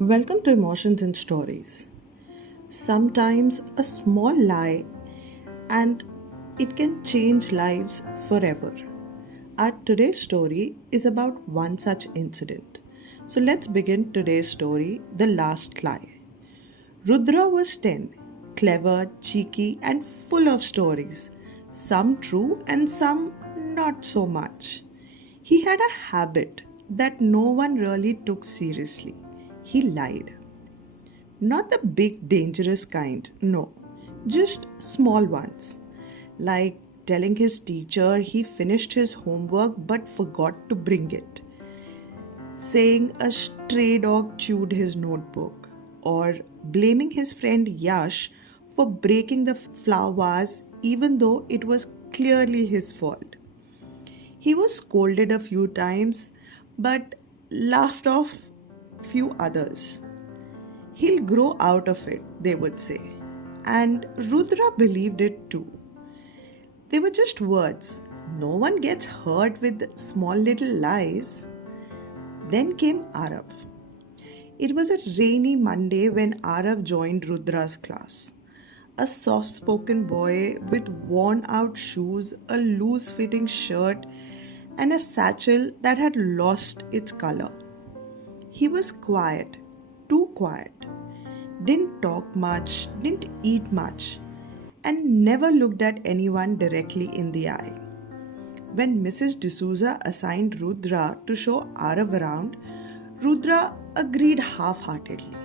Welcome to Emotions and Stories. Sometimes a small lie and it can change lives forever. Our today's story is about one such incident. So let's begin today's story, The Last Lie. Rudra was 10, clever, cheeky, and full of stories, some true and some not so much. He had a habit that no one really took seriously. He lied. Not the big dangerous kind, no, just small ones. Like telling his teacher he finished his homework but forgot to bring it, saying a stray dog chewed his notebook, or blaming his friend Yash for breaking the flower vase even though it was clearly his fault. He was scolded a few times but laughed off few others. He'll grow out of it, they would say. And Rudra believed it too. They were just words. No one gets hurt with small little lies. Then came Arav. It was a rainy Monday when Arav joined Rudra's class. A soft spoken boy with worn out shoes, a loose fitting shirt, and a satchel that had lost its color. He was quiet, too quiet. Didn't talk much, didn't eat much, and never looked at anyone directly in the eye. When Mrs. D'Souza assigned Rudra to show Arav around, Rudra agreed half heartedly.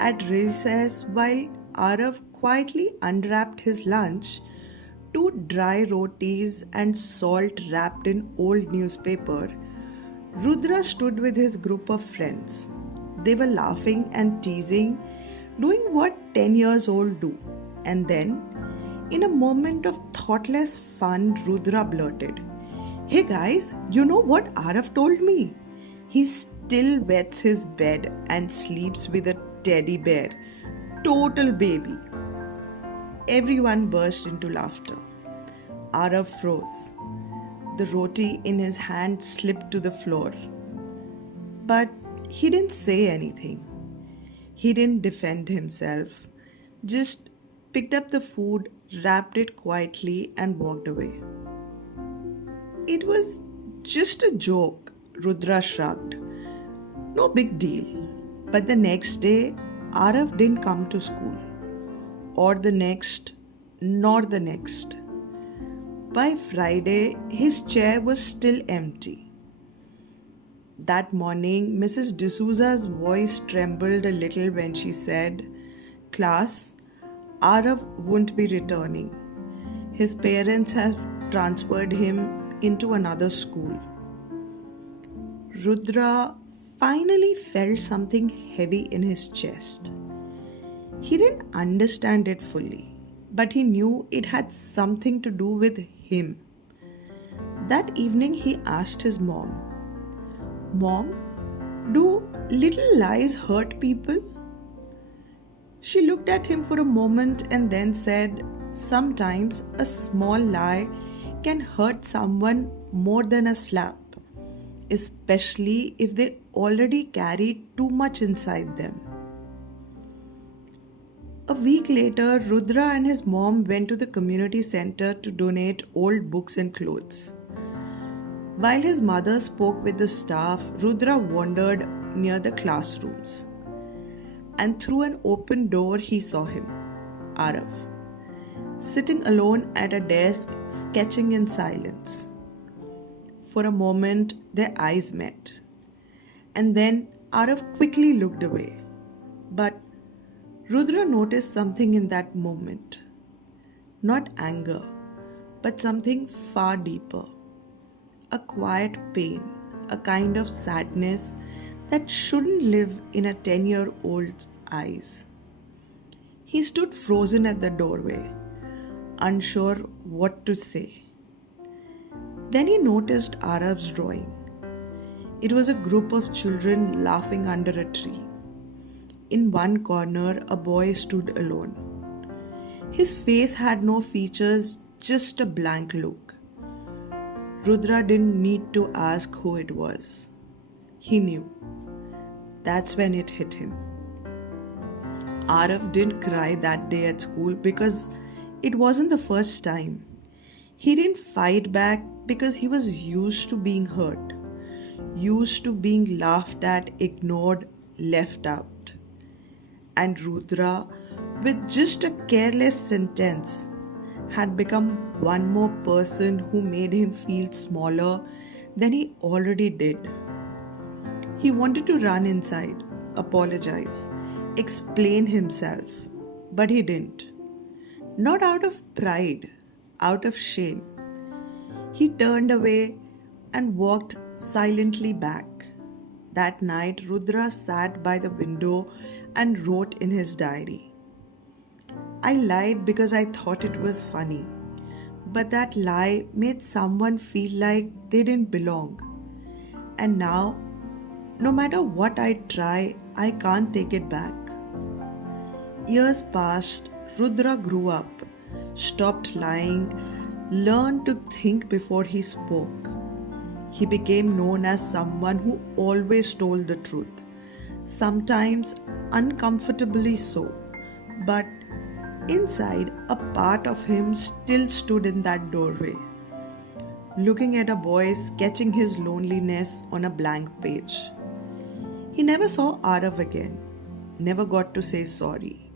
At recess, while Arav quietly unwrapped his lunch, two dry rotis and salt wrapped in old newspaper, Rudra stood with his group of friends. They were laughing and teasing, doing what 10 years old do. And then, in a moment of thoughtless fun, Rudra blurted, "Hey guys, you know what Arav told me? He still wets his bed and sleeps with a teddy bear. Total baby." Everyone burst into laughter. Arav froze. The roti in his hand slipped to the floor. But he didn't say anything. He didn't defend himself, just picked up the food, wrapped it quietly, and walked away. It was just a joke, Rudra shrugged. No big deal. But the next day, Arav didn't come to school, or the next, nor the next. By Friday, his chair was still empty. That morning, Mrs. D'Souza's voice trembled a little when she said, "Class, Arav won't be returning. His parents have transferred him into another school." Rudra finally felt something heavy in his chest. He didn't understand it fully, but he knew it had something to do with him. That evening, he asked his mom, "Mom, do little lies hurt people?" She looked at him for a moment and then said, "Sometimes a small lie can hurt someone more than a slap, especially if they already carry too much inside them." A week later, Rudra and his mom went to the community center to donate old books and clothes. While his mother spoke with the staff, Rudra wandered near the classrooms. And through an open door, he saw him, Arav, sitting alone at a desk, sketching in silence. For a moment, their eyes met. And then Arav quickly looked away. But Rudra noticed something in that moment. Not anger, but something far deeper. A quiet pain, a kind of sadness that shouldn't live in a 10-year-old's eyes. He stood frozen at the doorway, unsure what to say. Then he noticed Arav's drawing. It was a group of children laughing under a tree. In one corner, a boy stood alone. His face had no features, just a blank look. Rudra didn't need to ask who it was. He knew. That's when it hit him. Arav didn't cry that day at school because it wasn't the first time. He didn't fight back because he was used to being hurt, used to being laughed at, ignored, left out. And Rudra, with just a careless sentence, had become one more person who made him feel smaller than he already did. He wanted to run inside, apologize, explain himself, but he didn't. Not out of pride, out of shame. He turned away and walked silently back. That night, Rudra sat by the window and wrote in his diary. I lied because I thought it was funny, but that lie made someone feel like they didn't belong. And now, no matter what I try, I can't take it back. Years passed, Rudra grew up, stopped lying, learned to think before he spoke. He became known as someone who always told the truth, sometimes uncomfortably so, but inside, a part of him still stood in that doorway, looking at a boy sketching his loneliness on a blank page. He never saw Arav again, never got to say sorry.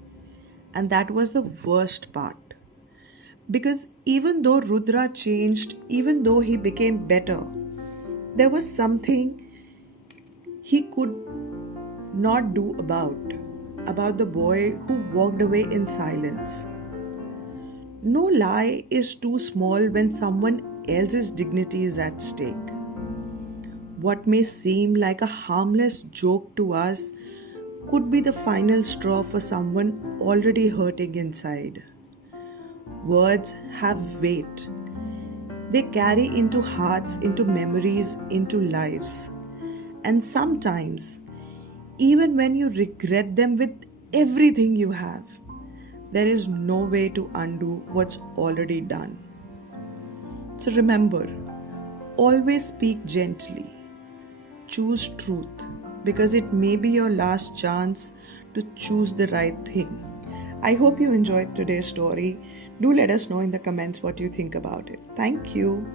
And that was the worst part. Because even though Rudra changed, even though he became better, there was something he could not do about the boy who walked away in silence. No lie is too small when someone else's dignity is at stake. What may seem like a harmless joke to us could be the final straw for someone already hurting inside. Words have weight. They carry into hearts, into memories, into lives. And sometimes, even when you regret them with everything you have, there is no way to undo what's already done. So remember, always speak gently. Choose truth because it may be your last chance to choose the right thing. I hope you enjoyed today's story. Do let us know in the comments what you think about it. Thank you.